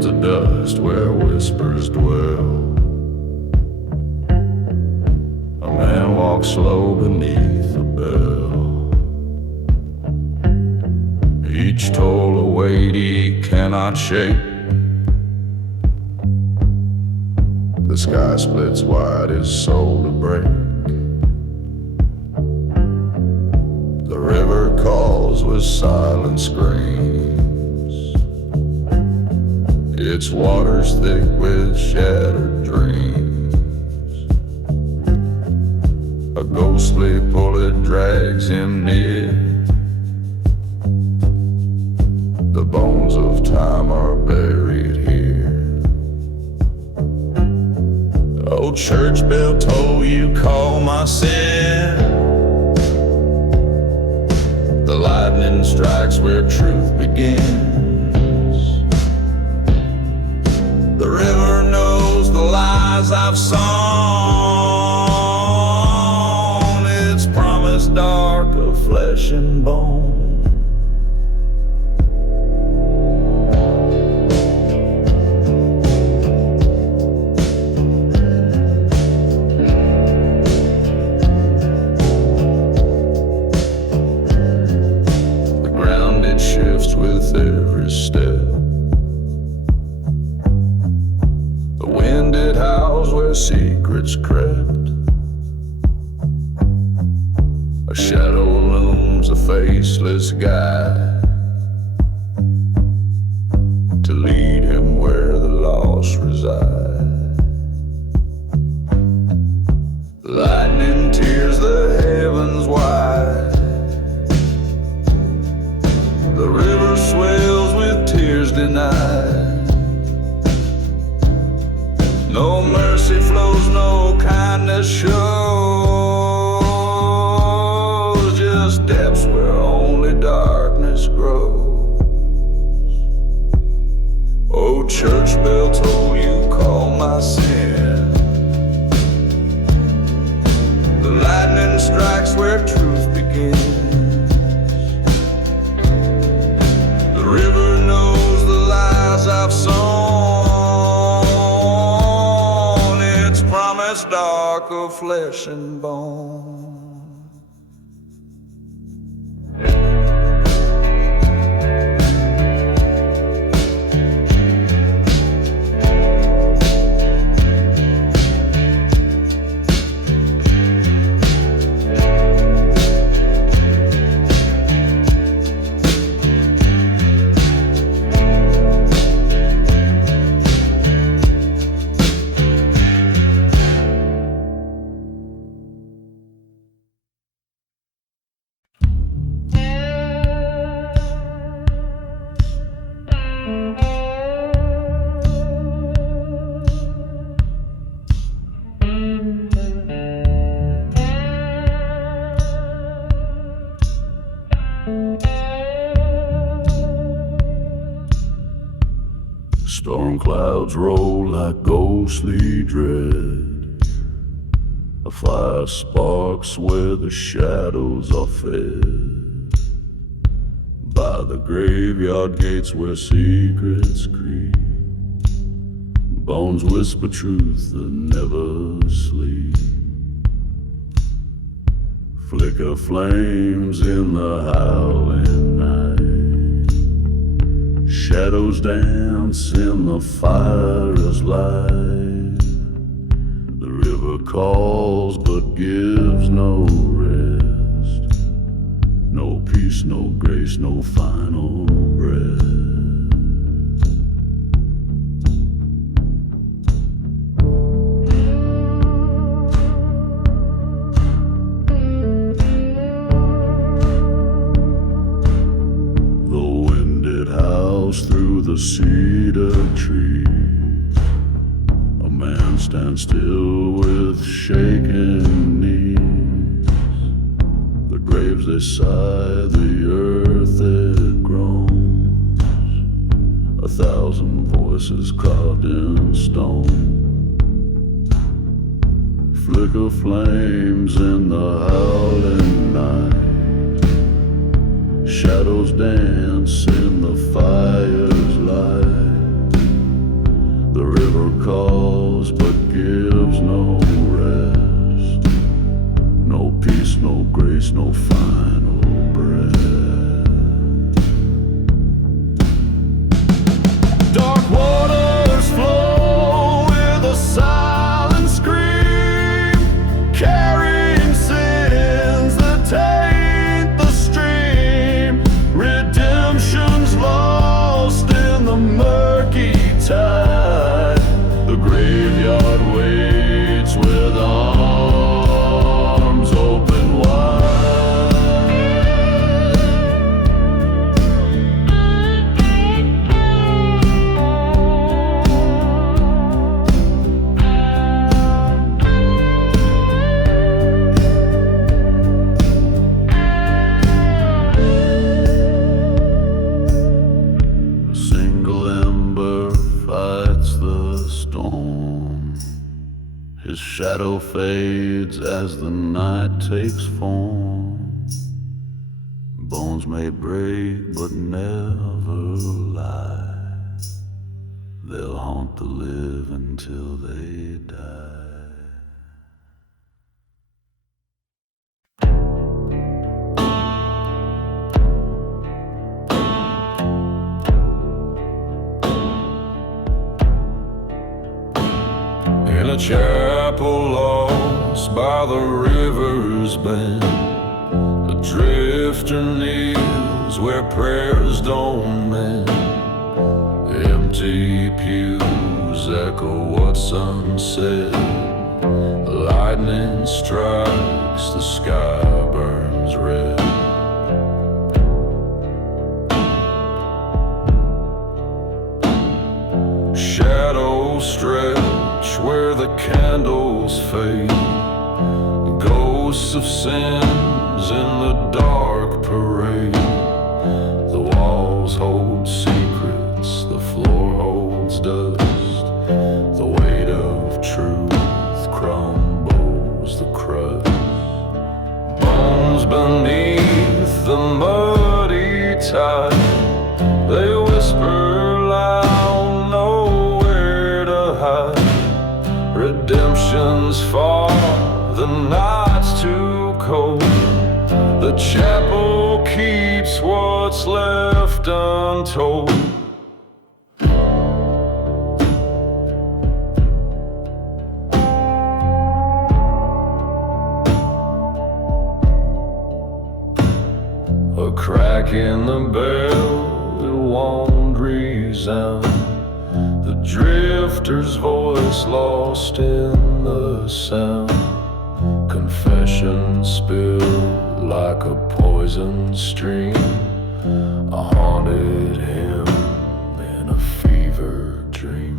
fields of dust where whispers dwell. A man walks slow beneath a bell, each toll a weight he cannot shake. The sky splits wide, his soul to break. The river calls with silent screams, its waters thick with shattered dreams. A ghostly bullet drags him near. The bones of time are buried here. Old church bell toll, you call my sin. The lightning strikes where truth begins. The river knows the lies I've sown. Its promise dark of flesh and bone. Shifts with every step. The wind it howls where secrets crept. A shadow looms, a faceless guide, to lead him where the lost reside. Lightning tears the heavens wide. The river swells with tears denied. No mercy flows, no kindness shows. Just depths where only darkness grows. Oh, church bell toll, you call my sin. The lightning strikes where truth begins. I've sown, its promise dark of flesh and bone. Storm clouds roll like ghostly dread. A fire sparks where the shadows are fed. By the graveyard gates where secrets creep, bones whisper truth that never sleep. Flicker flames in the howling night. Shadows dance in the fire's light. The river calls but gives no rest. No peace, no grace, no final breath. Through the cedar tree, a man stands still with shaking knees. The graves they sigh, the earth it groans. 1,000 voices carved in stone. Flicker flames in the howling night. Shadows dance in the fire's light. no final breath. Dark waters flow with a silent scream, carrying sins that taint the stream. Redemption's lost in the murky tide. The graveyard waits with arms open wide. A single ember fights the storm. His shadow fades as the night takes form. Bones may break but never lie. They'll haunt the live until they die. In a chapel lost by the river's bend, a drifter kneels where prayers don't mend. Empty pews echo what some said. Lightning strikes, the sky burns red. Shadows stretch where the candles fade. Ghosts of sins in the dark parade. The walls hold secrets, the floor holds dust. The weight of truth crumbles the crust. Bones beneath the muddy tide, they whisper loud, nowhere to hide. Redemption's far, the night's too cold. The chapel keeps what's left untold. A crack in the bell, it won't resound. The drifter's voice lost in the sound. Confession spilled like a poison stream. A haunted hymn in a fever dream.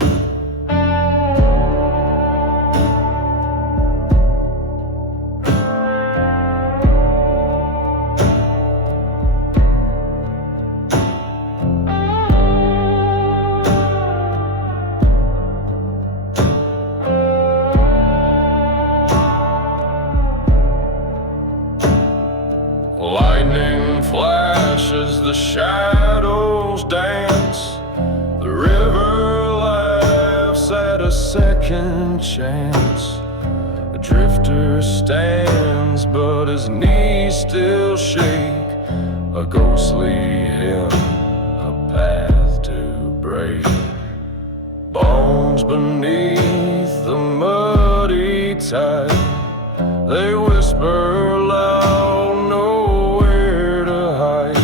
Lightning flashes, the shadows dance. The river laughs at a second chance. A drifter stands, but his knees still shake. A ghostly hymn, a path to break. Bones beneath the muddy tide, they whisper loud, nowhere to hide.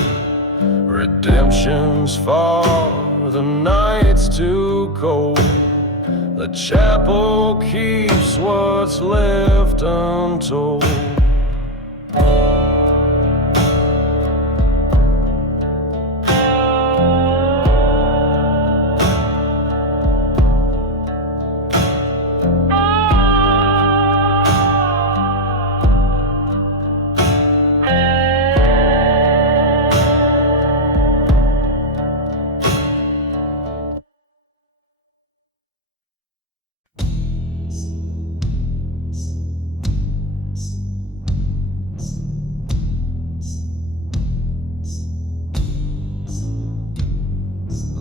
Redemption's far, the night's too cold. The chapel keeps what's left untold.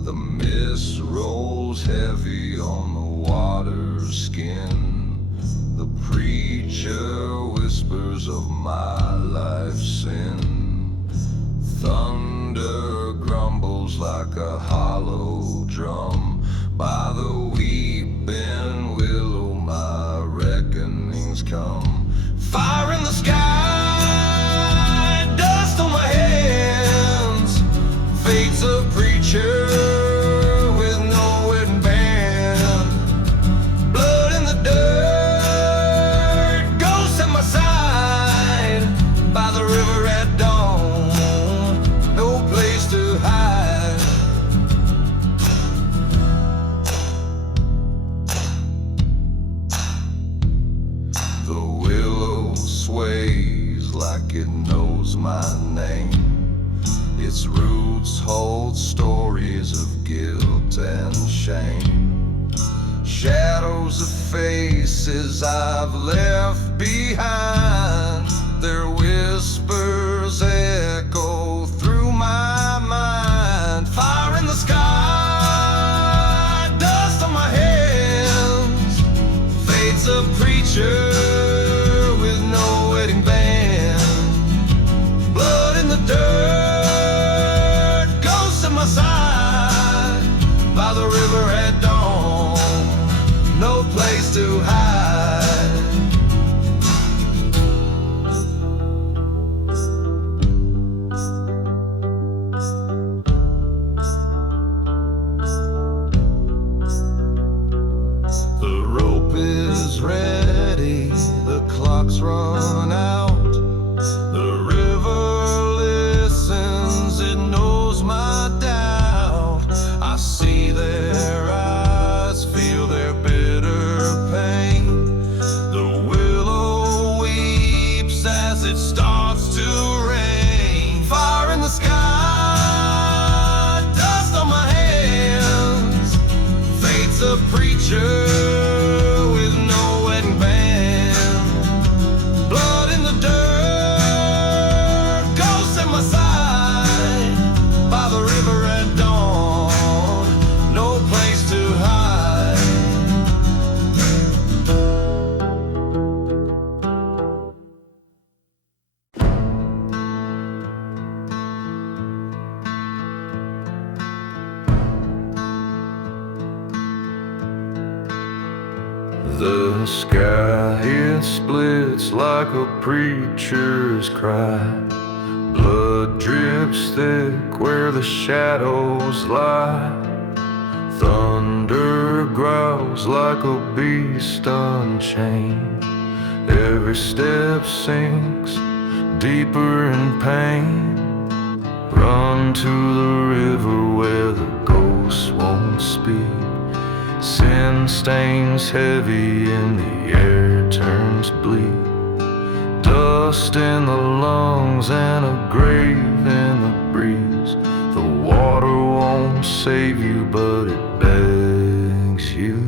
The mist rolls heavy on the water's skin. The preacher whispers of my life's By the weeping willow my reckonings come. Fire in the sky, dust on my hands, fates of preacher with no wedding band. Blood in the dirt, ghosts at my side, by the river at dawn, no place to hide. The willow sways like it knows my name. Its roots hold stories of guilt and shame. Shadows of faces I've left behind, their whispers echo through my mind. Fire in the sky, dust on my hands, fates of preacher with no wedding band. Blood in the dirt, ghosts at my side, by the river at dawn, no place to hide. The rope is ready, the clock's run out. The river listens, it knows my doubt. I see their eyes, feel their bitter pain. The willow weeps as it starts to rain. Fire in the sky, dust on my hands, fates of preacher with no wedding band. Blood in the dirt, ghosts at my side, by the river at dawn, no place to hide. The sky, it splits like a preacher's cry. Blood drips thick where the shadows lie. Thunder growls like a beast unchained. Every step sinks deeper in pain. Run to the river where the ghosts won't speak. Sin stains heavy and the air turns bleak. Dust in the lungs and a grave in the breeze. The water won't save you, but it begs you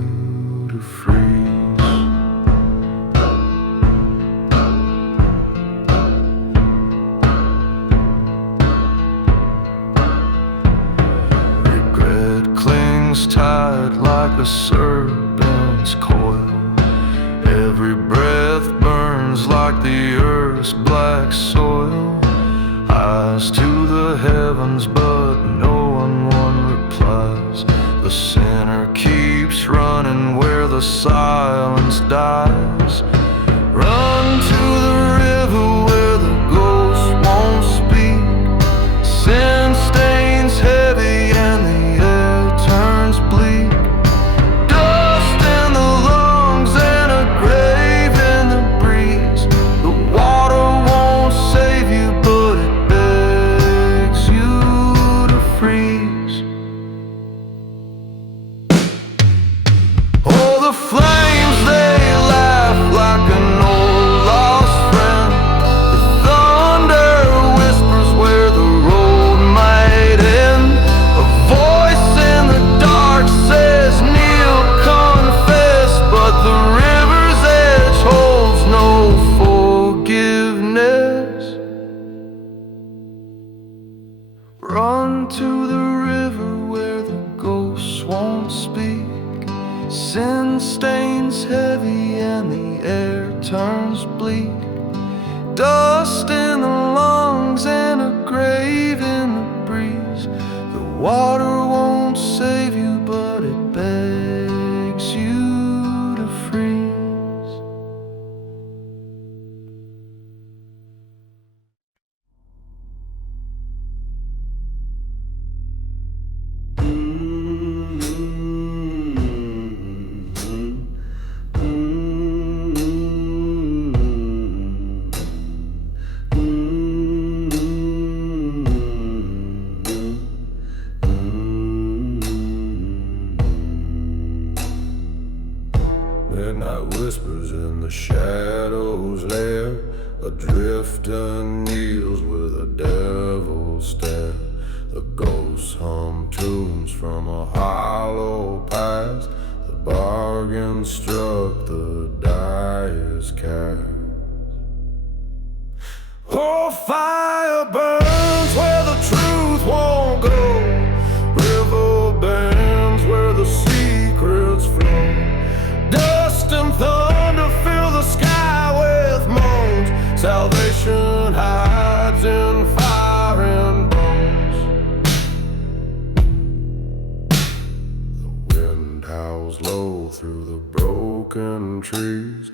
to freeze. Regret clings tight like a serpent's coil. Every breath burns like the earth's black soil. Eyes to the heavens, but no one replies. The sinner keeps running where the silence dies. Run to the river where the ghosts won't speak. Sin stains heavy and the air turns bleak. Dust in the lungs and a grave in the breeze. The water won't save you, but it begs you to freeze. Oh, the flames, they laugh like an old lost friend. The thunder whispers where the road might end. A voice in the dark says, kneel, confess, but the river's edge holds no forgiveness. Run to the river where the ghosts won't speak. Sin stains heavy and the air turns bleak. Dust in the lungs and a grave in the breeze. The water won't save you, but it begs Midnight whispers in the shadows lair. A drifter kneels with a devil's stare. The ghosts hum tunes from a hollow past. The bargain struck, the die is cast. Oh, fire burns where the truth won't go. River bends where the secrets flow. Dust and thunder fill the sky with moans. Salvation hides in fire and bones. The wind howls low through the broken trees,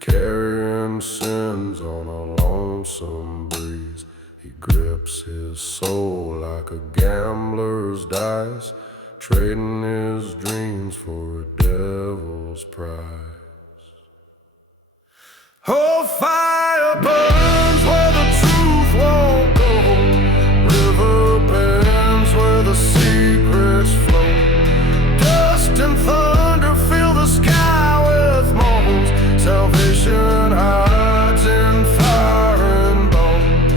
carrying sins on a lonesome breeze. He grips his soul like a gambler's dice, trading his dreams for a devil's prize. Oh, fire burns where the truth won't go. River bends where the secrets flow. Dust and thunder fill the sky with moans. Salvation hides in fire and bones.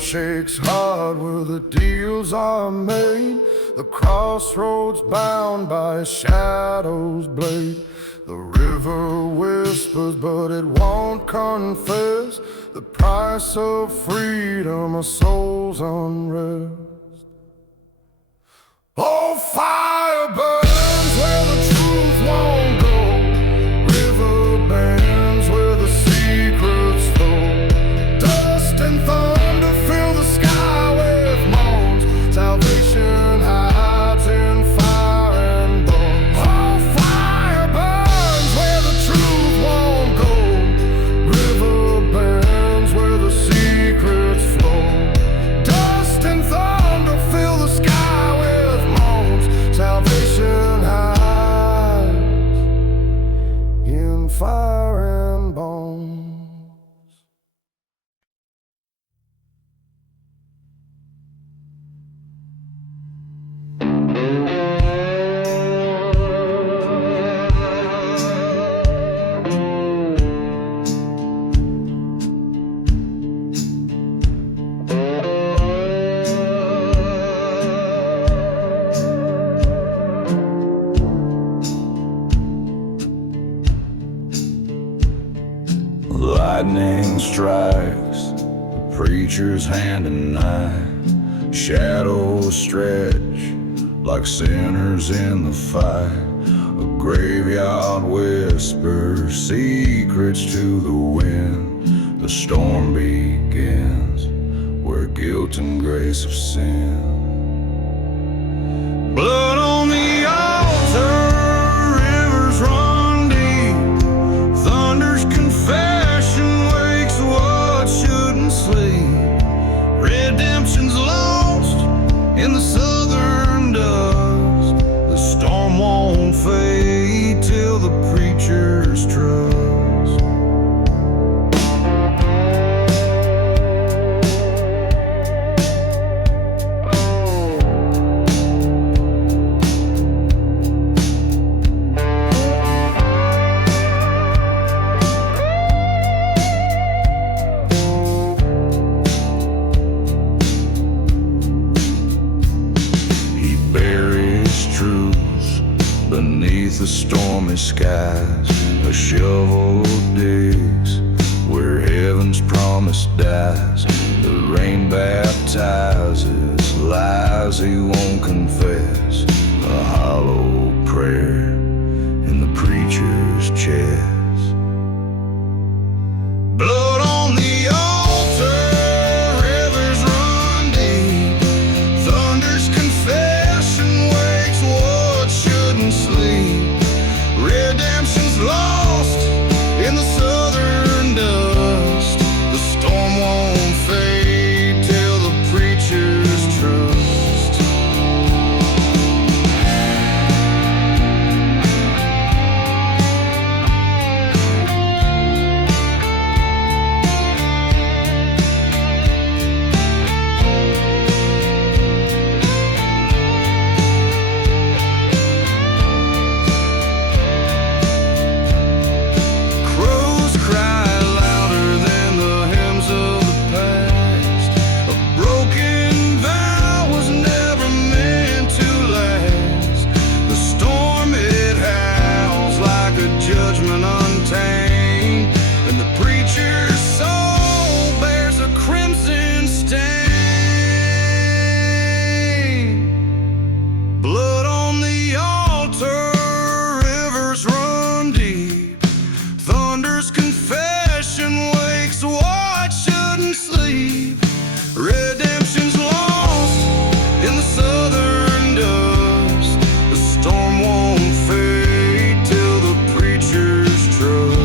Shakes hard where the deals are made. The crossroads bound by a shadow's blade. The river whispers but it won't confess the price of freedom, a soul's unrest. Oh, fire burns where the truth won't go. River bends where the secrets flow. Dust and thunder fill the sky with moans. Salvation hides in fire and bones. Oh, fire burns where the truth won't go. River bends where the secrets flow. Dust and thunder fill the sky with moans. Salvation hides in fire and bones. Lightning strikes the preacher's hand and knife. Shadows stretch like sinners in the fight. A graveyard whispers secrets to the wind. The storm begins where guilt and grace have sinned. Blood on the altar, rivers run deep. Thunder's confession wakes what shouldn't sleep. Redemption's lost in the southern dust. The storm won't fade till the preacher's trust. Beneath the stormy skies, a shovel digs where heaven's promise dies. The rain baptizes lies he won't confess. A hollow prayer in the preacher's chest. Blood on Thunder's confession wakes what shouldn't sleep. Redemption's lost in the southern dust. The storm won't fade till the preacher's trust.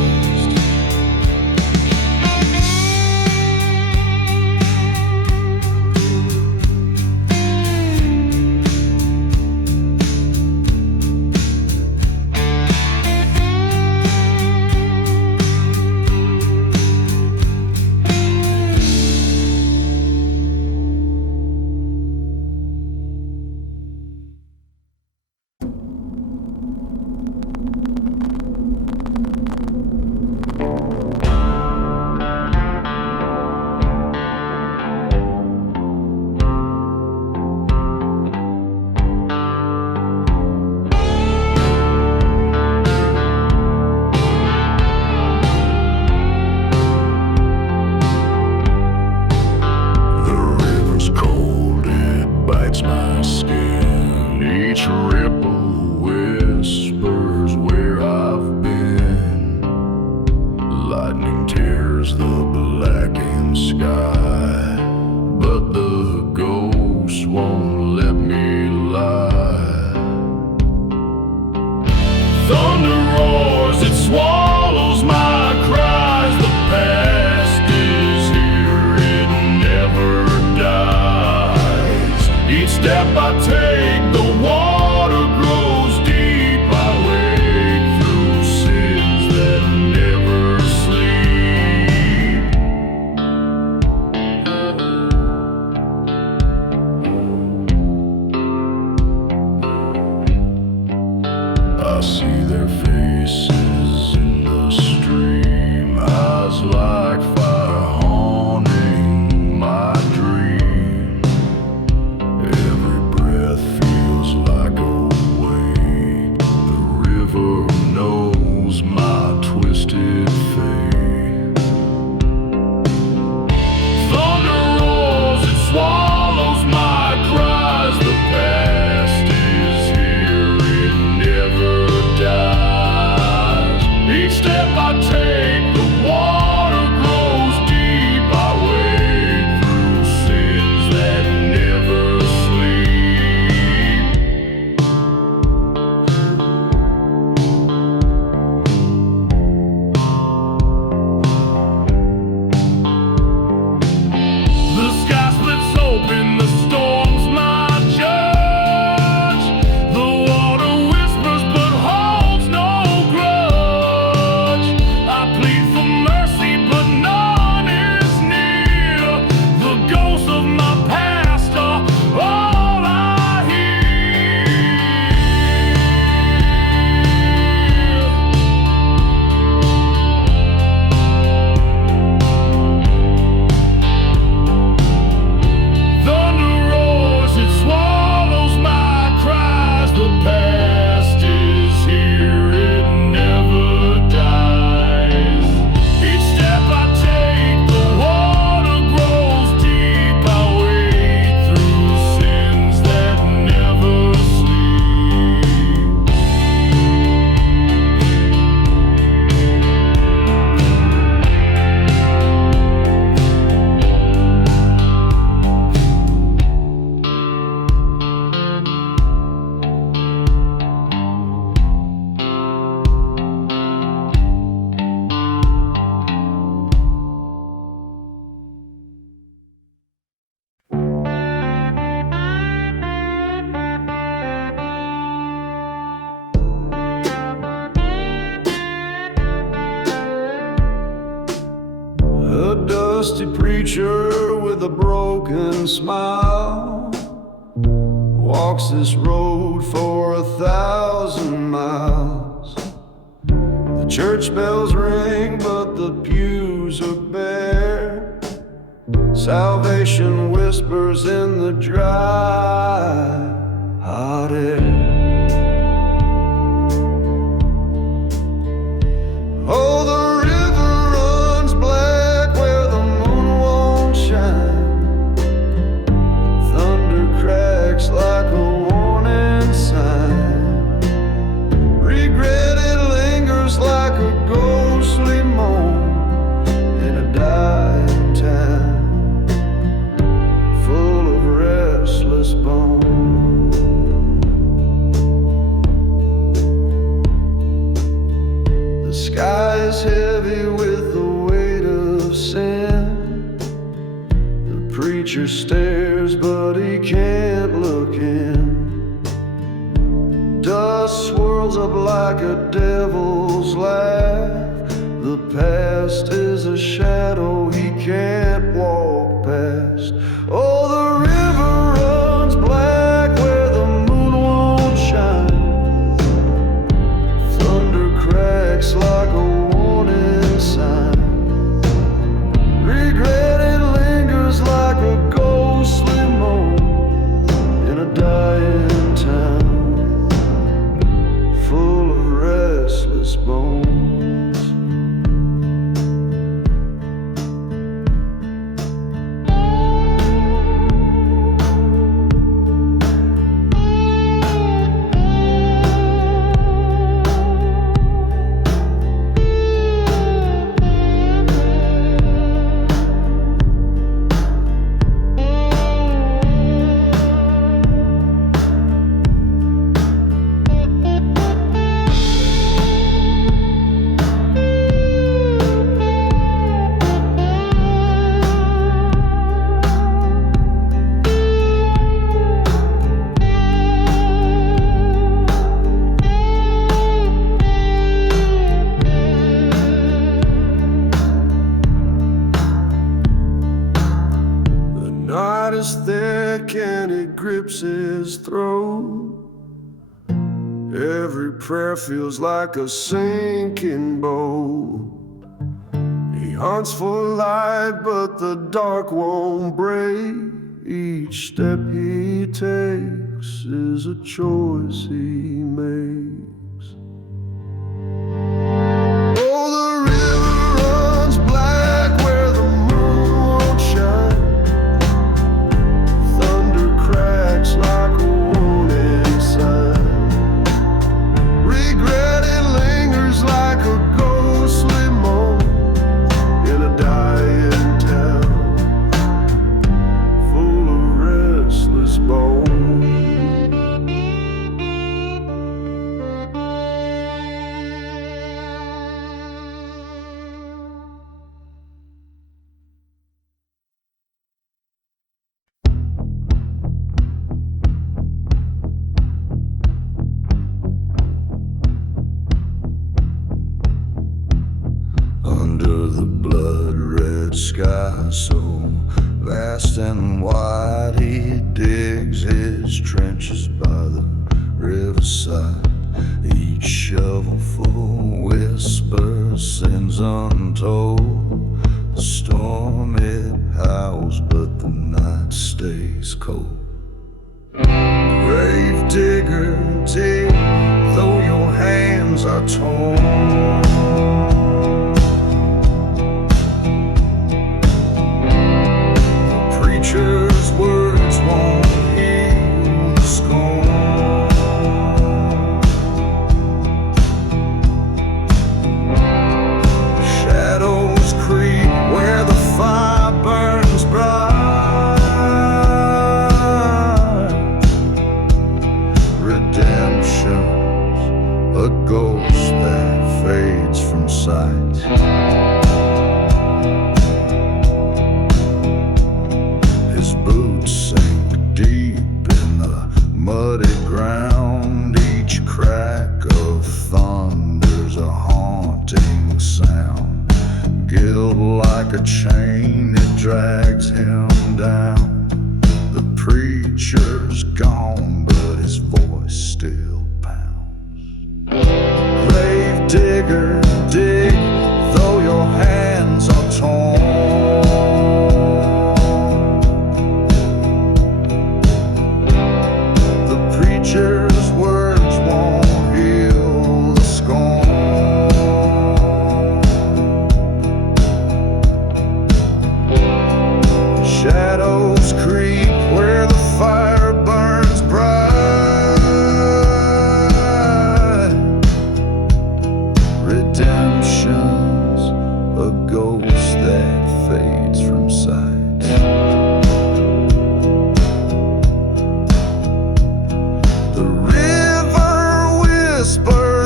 dusty preacher with a broken smile walks this road for 1,000 miles. The church bells ring, but the pews are bare. Salvation whispers in the dry, hot air. Oh, the river runs black where the moon won't shine. Thunder cracks like a warning sign. Regret it lingers like a ghostly preacher stares, but he can't look in. Dust swirls up like a devil's laugh. The past is a shadow he can't walk past. Oh, the river runs black where the moon won't shine. Thunder cracks like a warning sign. Regret it lingers like a ghostly moan in a dying town full of restless bones. Night is thick and it grips his throat. Every prayer feels like a sinking boat. He hunts for light, but the dark won't break. Each step he takes is a choice he makes. Oh, the river runs black where the moon won't shine. Cracks like a warning sign. Regret it lingers like a ghostly moan in a dying town full of restless bones. Under the blood-red sky so vast and wide, he digs his trenches by the riverside. Each shovelful whisper sends untold. The storm it howls, but the night stays cold. Grave digger, dig, though your hands are torn. Preacher's words won't heal the scorn. Shadows creep where the fire burns bright. Redemption's a ghost that fades from sight. Muddy ground, each crack of thunder's a haunting sound. Guilt like a chain, it drags him down. The preacher's gone, but his voice still pounds. Grave digger, dig, though your hands are torn. Preacher's words won't heal the scorn. Shadows creep where the fire burns bright. Redemption's a ghost that fades from sight.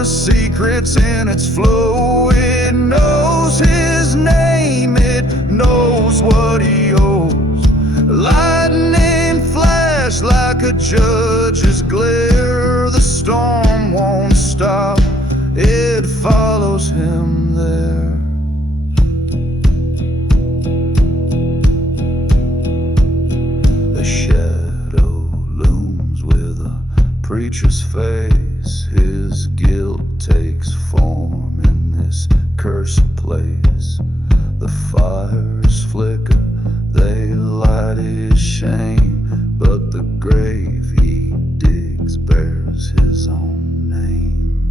Secrets in its flow, it knows his name, it knows what he owes. Life judge's glare. The storm won't stop, it follows him there. A shadow looms with a preacher's face. His guilt takes form in this cursed place. The fires flicker, they light his shame, but the grave he digs bears his own name.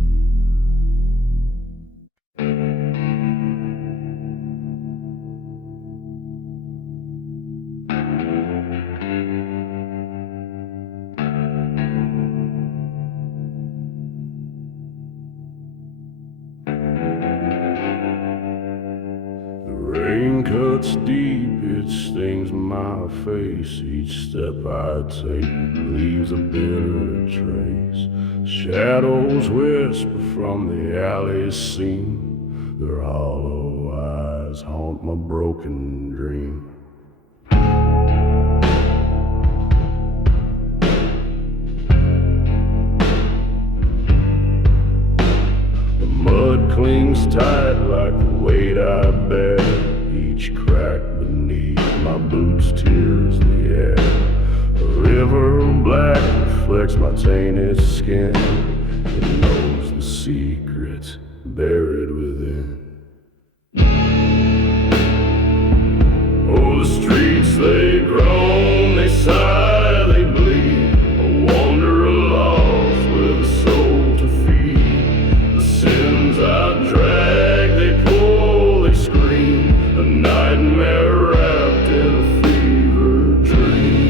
Rain cuts deep, it stings my face. Each step I take leaves a bitter trace. Shadows whisper from the alley's seam. Their hollow eyes haunt my broken dream. The mud clings tight like the weight I bear. Each crack beneath my boots tears the air. A river black reflects my tainted skin. It knows the secrets buried within. Oh, the streets they groan, they sigh, they bleed. A wanderer lost with a soul to feed. The sins I drag, they pull, they scream. A nightmare wrapped in a fever dream.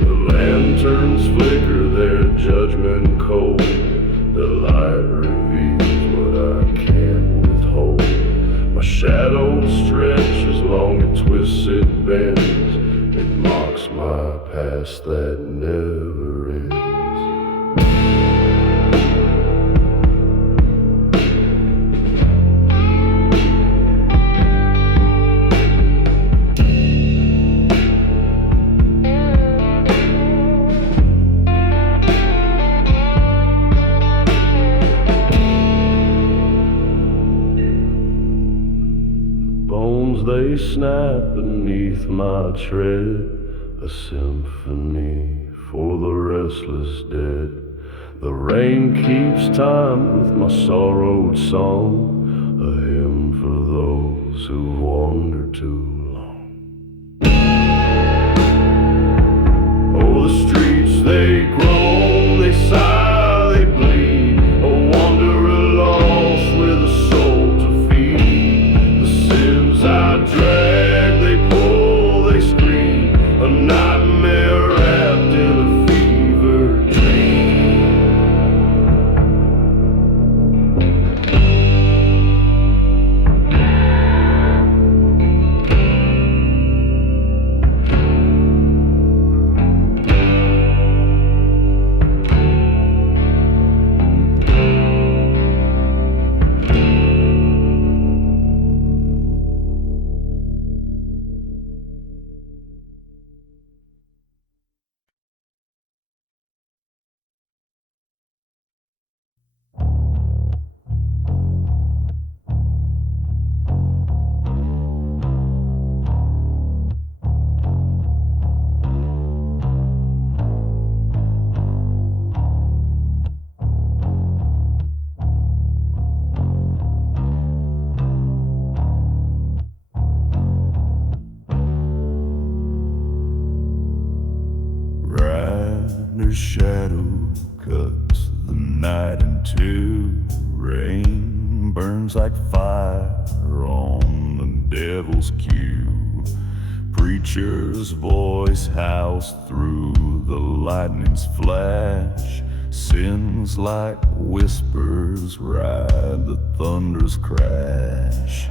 The lanterns flicker their judgment cold. The light reveals what I can't withhold. My shadow stretches long it twists, it bends. It mocks my past that never ends. Bones they snap beneath my tread. A symphony for the restless dead. The rain keeps time with my sorrowed song, a hymn for those who wander too long. Oh, the streets they groan, they sigh, they bleed. A wanderer lost with a soul to feed. The sins I drag, they pull, they scream. A nightmare wrapped in a fever dream. Rider's shadow cuts the night in two. Rain burns like fire on the devil's cue. Preacher's voice howls through the lightning's flash. Sins like whispers ride the thunder's crash.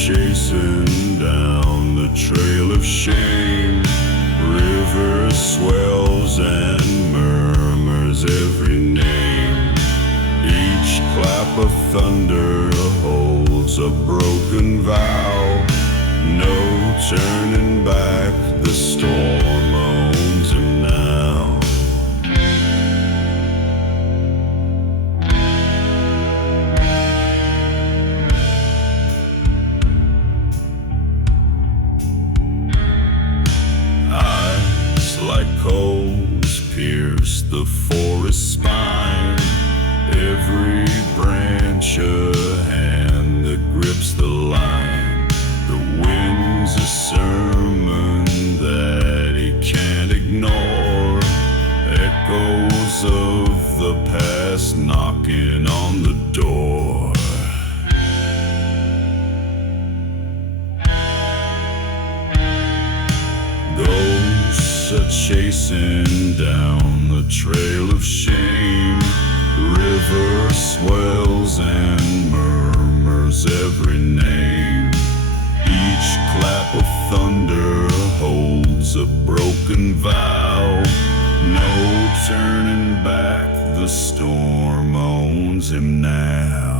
chasing down the trail of shame. River swells and murmurs every name. Each clap of thunder holds a broken vow. No turning back, the storm owns him now. Eyes like coals pierce the forest spine. Every branch a hand that grips the line. The wind's a sermon that he can't ignore. Echoes of the past knocking on the door. Ghosts are chasing down the trail of shame. River swells and murmurs every name. Each clap of thunder holds a broken vow. No turning back, the storm owns him now.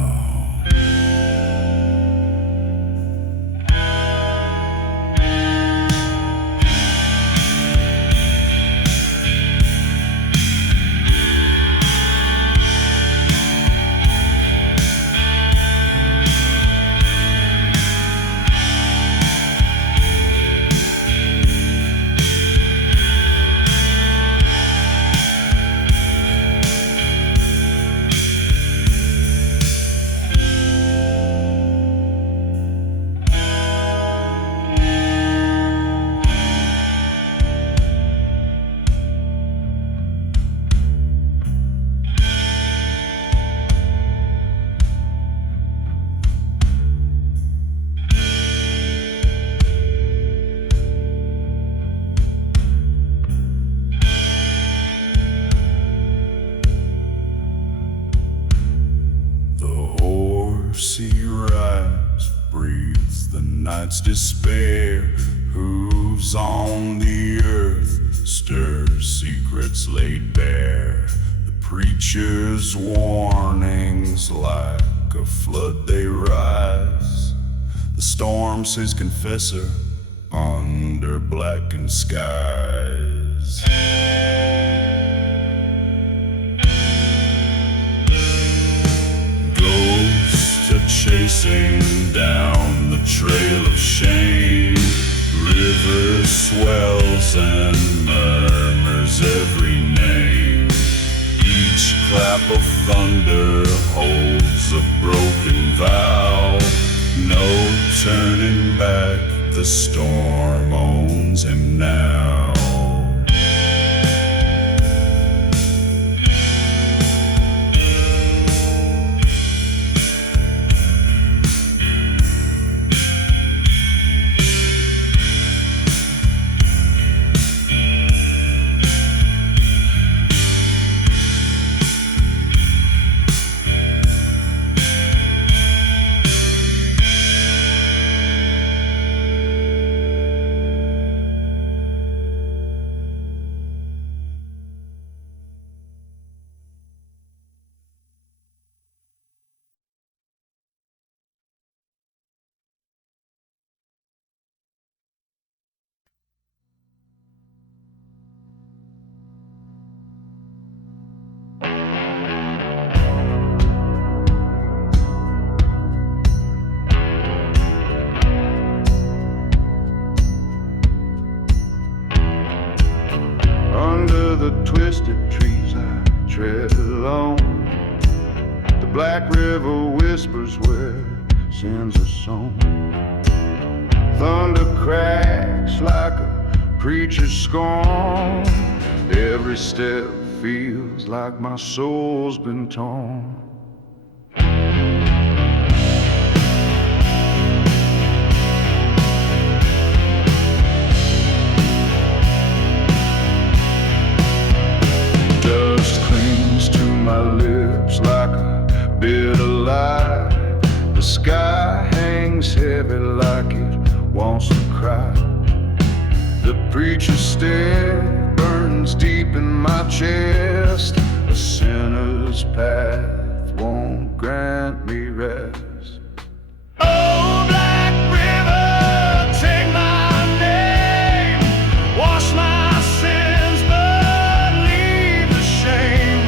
He rides, breathes the night's despair. Hooves on the earth, stirs secrets laid bare. The preacher's warnings like a flood they rise. The storm's his confessor under blackened skies. Chasing down the trail of shame. River swells and murmurs every name. Each clap of thunder holds a broken vow. No turning back, the storm owns him now. The twisted trees I tread along. The black river whispers where sins are sown. Thunder cracks like a preacher's scorn. Every step feels like my soul's been torn. Dust clings to my lips like a bitter lie. The sky hangs hangs heavy like it wants to cry. The preacher's stare burns deep in my chest. A sinner's path won't grant me rest. Oh, Black River, take my name, wash my sins, but leave the shame.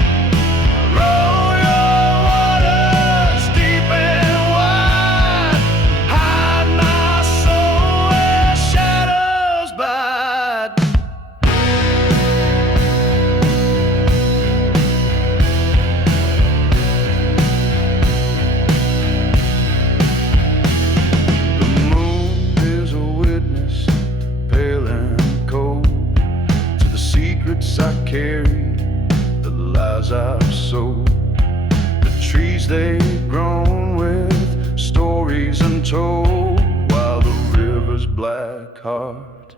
Roll your waters deep and wide, hide my soul where shadows bide. I carry the lies I've sold, the trees they've grown with stories untold, while the river's black heart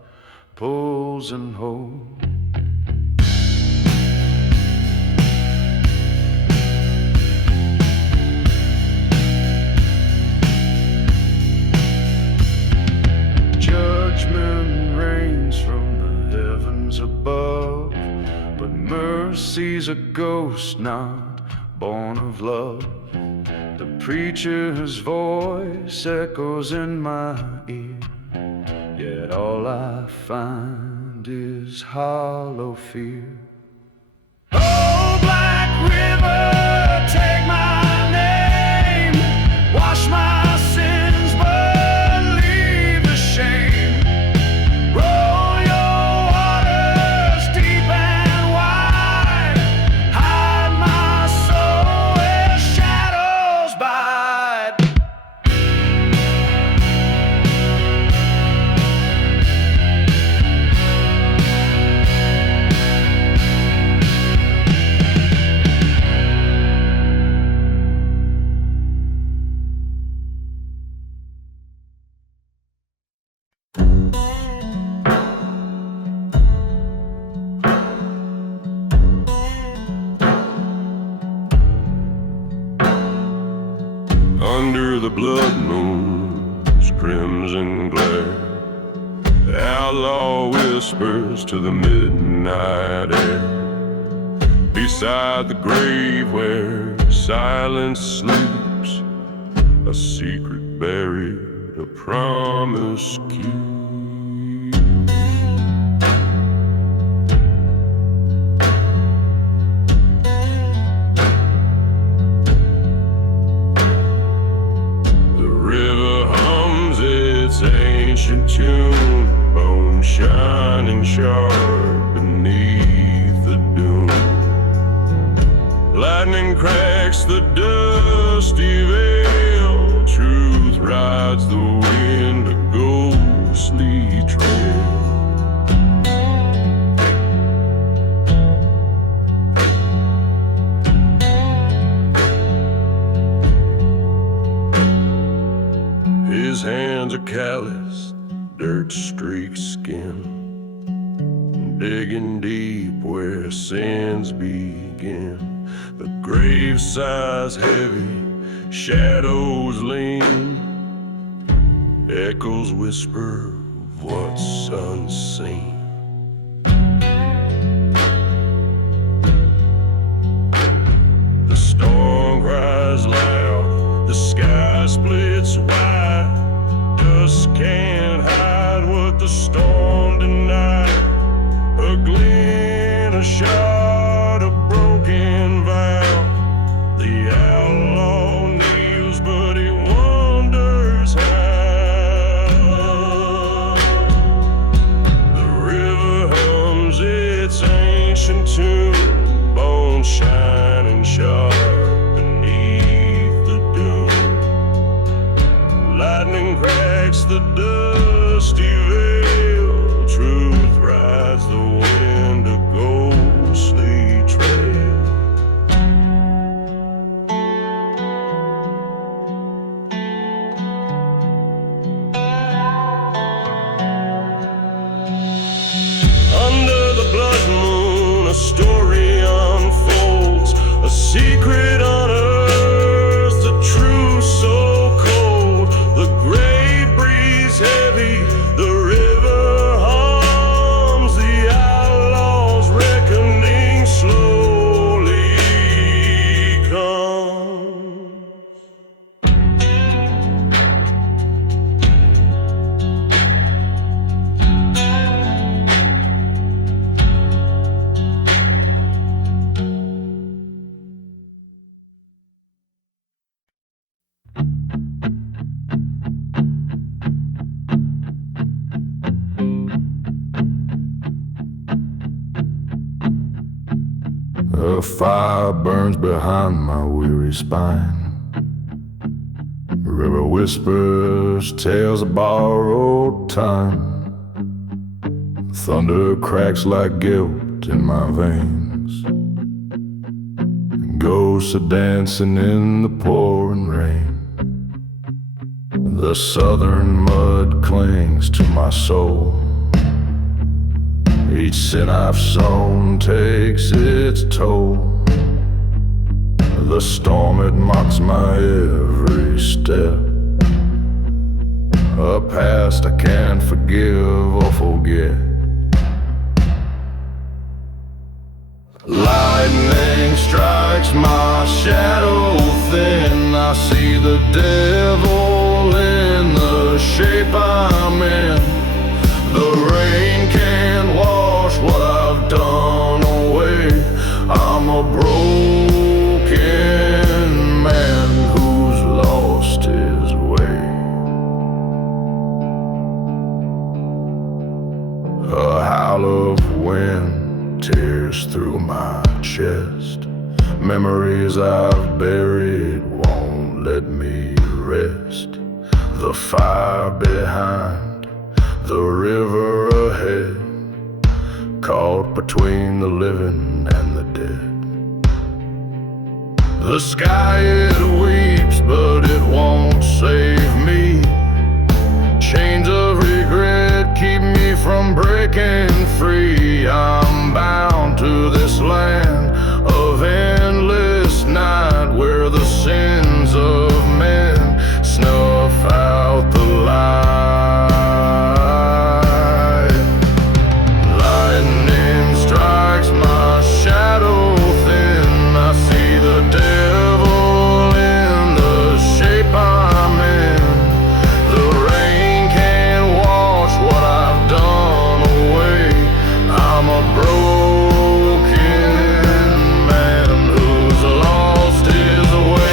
pulls and holds. Judgment reigns from the heavens above, but mercy's a ghost not born of love. The preacher's voice echoes in my ear, yet all I find is hollow fear. Oh, Black River, take my name, wash my sins, but leave the shame. Roll your waters deep and wide, hide my soul where shadows bide. Under the blood moon's crimson glare, the outlaw whispers to the midnight air. Beside the grave where silence sleeps, a secret buried, a promise keeps. Ancient tune, bone shining sharp beneath the dune. Lightning cracks the dusty veil, truth rides the wind, a ghostly trail. His hands are calloused, dirt-streaked skin, digging deep where sins begin. The grave sighs heavy, shadows lean, echoes whisper of what's unseen. The storm cries loud, the sky splits wide. Dust can't hide what the storm denied. A glint, a shot, a broken vow. The outlaw kneels, but he wonders how. The river hums its ancient tune, bones shining sharp beneath the dune. Lightning cracks the dusty veil, truth rides the wind, a ghostly trail. Under the blood moon, a story unfolds, a secret unearthed, a truth so cold. The grave A fire burns behind my weary spine. The river whispers tales of borrowed time. Thunder cracks like guilt in my veins. Ghosts are dancing in the pouring rain. The southern mud clings to my soul. Each sin I've sown takes its toll. The storm, it mocks my every step. A past I can't forgive or forget. Lightning strikes my shadow thin. I see the devil in the shape I'm in. The rain can't wash what I've done away. I'm a broken man who's lost his way. A howl of wind tears through my chest. Memories I've buried won't let me rest. The fire behind, the river ahead, caught between the living and the dead. The sky, it weeps, but it won't save me. Chains of regret keep me from breaking free. I'm bound to this land of endless night, where the sins of men snuff out the light. Lightning strikes my shadow thin. I see the devil in the shape I'm in. The rain can't wash what I've done away. I'm a broken man who's lost his way.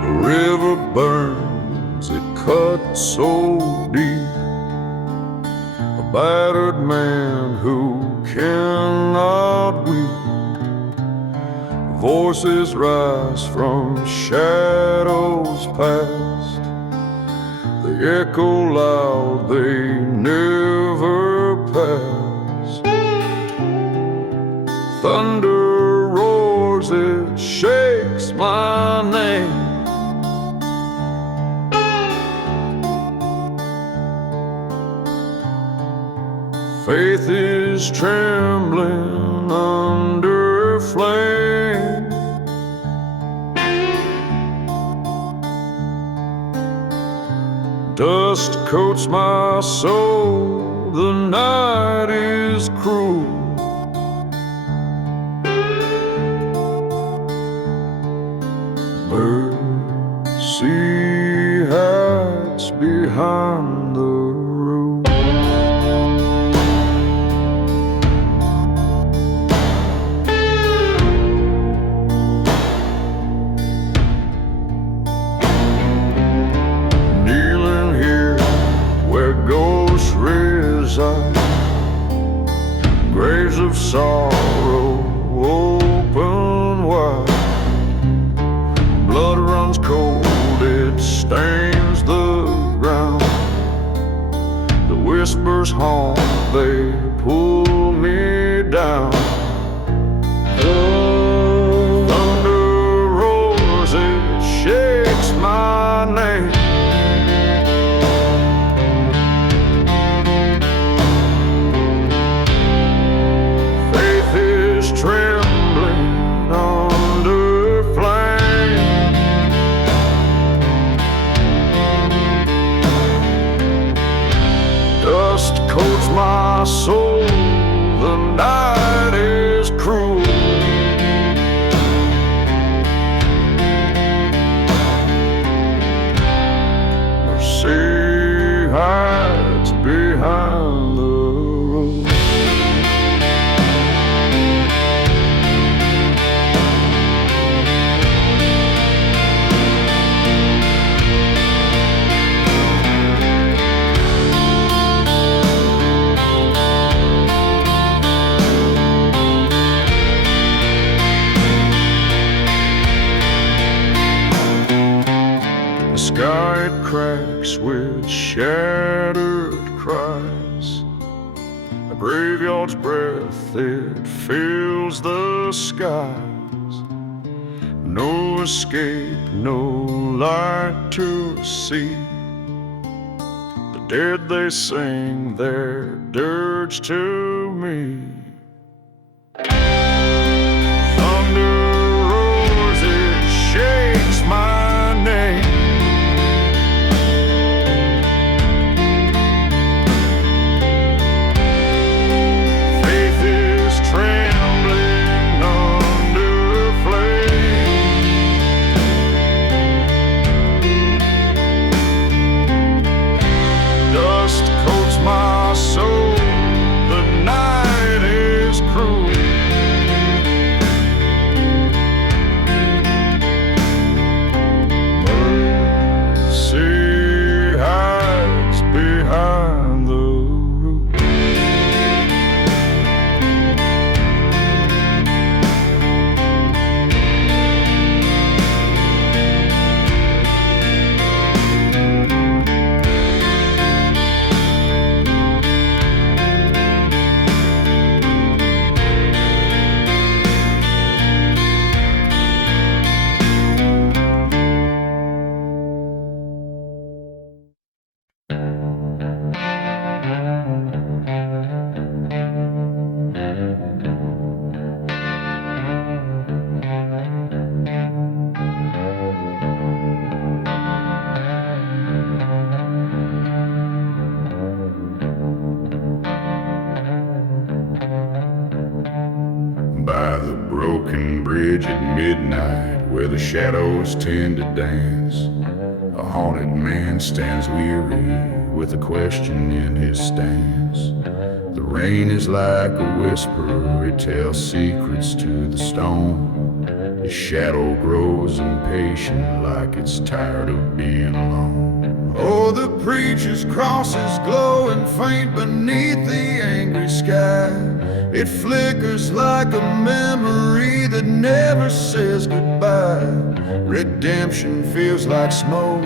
The river burns, it cuts so deep. A battered man who cannot weep. Voices rise from shadows past. They echo loud, they never pass. Thunder roars, it shakes my name. Faith is trembling under flame. Dust coats my soul, the night is cruel. Mercy hides behind the roof. Kneeling here where ghosts reside, graves of sorrow open wide. Blood runs cold, it stains the ground. streets with shattered cries. A graveyard's breath, it fills the skies. No escape, no light to see. The dead, they sing their dirge to me. Thunder roars, it shakes my name. Faith is trembling under flame. Dust coats my soul, the night is cruel. By the broken bridge at midnight, where the shadows tend to dance, a haunted man stands weary with a question in his stance. The rain is like a whisper, it tells secrets to the stone. His shadow grows impatient, like it's tired of being alone. Oh, the preacher's cross is glowing faint beneath the angry sky. It flickers like a memory that never says goodbye. Redemption feels like smoke,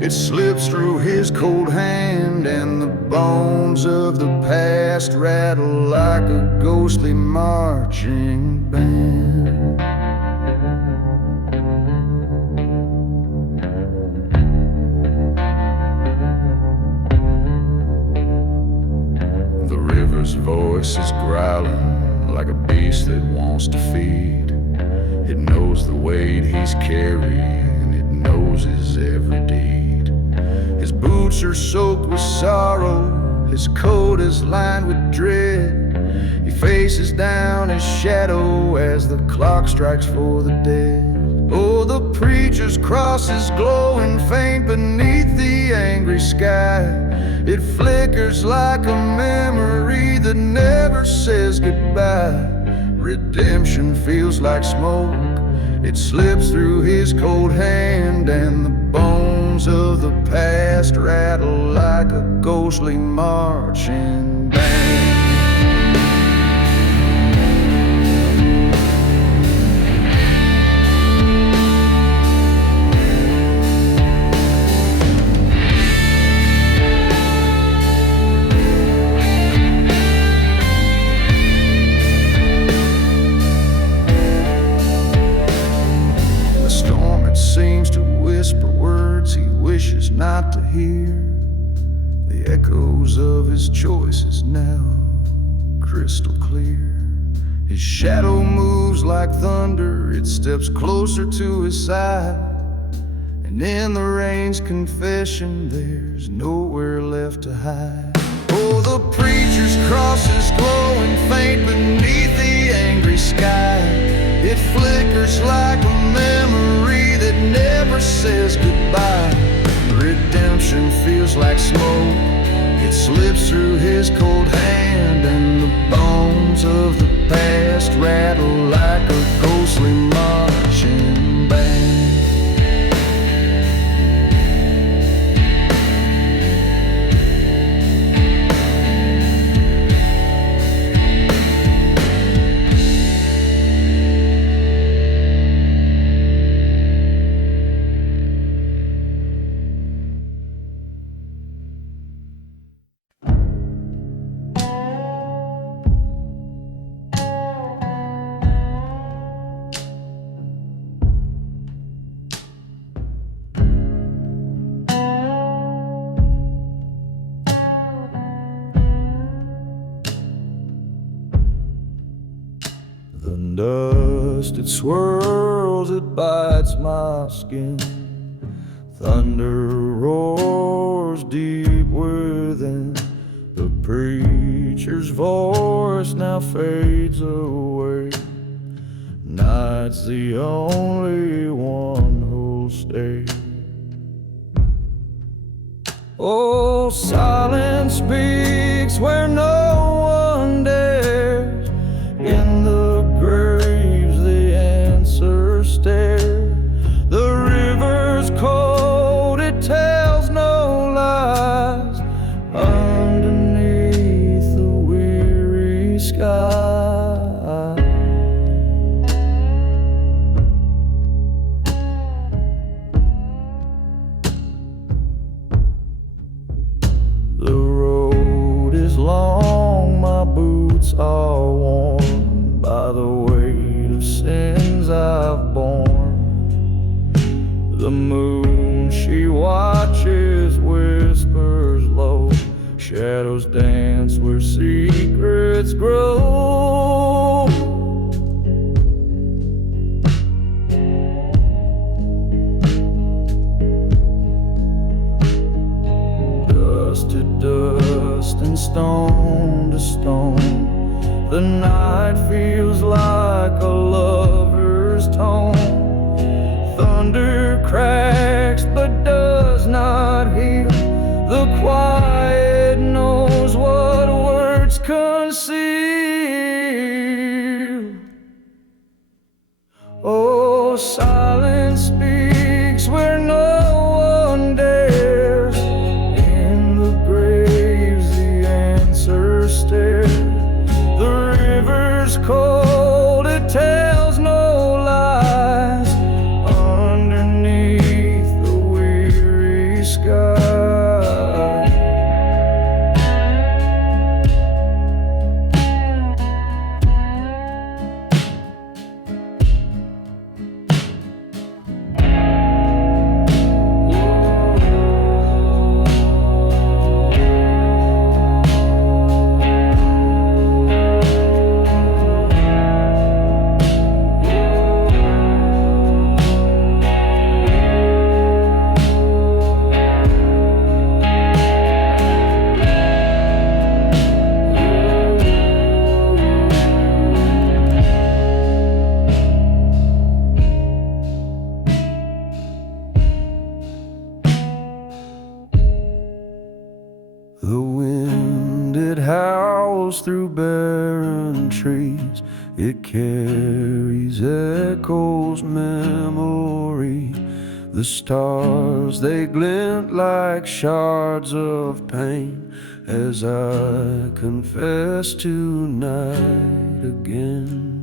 it slips through his cold hand, and the bones of the past rattle like a ghostly marching band. The river's voice is growling like a beast that wants to feed. It knows the weight he's carrying, it knows his every deed. His boots are soaked with sorrow, his coat is lined with dread. He faces down his shadow as the clock strikes for the dead. Oh, the preacher's cross is glowing faint beneath the angry sky. It flickers like a memory that never says goodbye. Redemption feels like smoke, it slips through his cold hand, and the bones of the past rattle like a ghostly marching band. Seems to whisper words he wishes not to hear. The echoes of his choices now crystal clear. His shadow moves like thunder, it steps closer to his side, and in the rain's confession there's nowhere left to hide. Oh, the preacher's cross is glowing faint beneath the angry sky. It flickers like a memory that never says goodbye. Redemption feels like smoke, it slips through his cold hand, and the bones of the past rattle like a ghostly marching band. dust, it swirls, it bites my skin. Thunder roars deep within. The preacher's voice now fades away. Night's the only one who'll stay. Oh, silence speaks where no one dares. In the graves the answers stare. The river's cold, it tells no lies. Underneath the weary sky, the road is long, my boots are worn by the weight of sins I've borne. The moon, she watches, whispers low. Shadows dance where secrets grow. Dust to dust and stone to stone, the night feels like a lover's tone. Thunder cracks but does not heal. The quiet knows what words conceal. Oh, silence speaks where no one dares. In the graves the answers stare. The river's cold, it tells no lies. Underneath the weary sky, the wind, it howls through barren trees. It carries echoes, memory. The stars, they glint like shards of pain as I confess tonight again.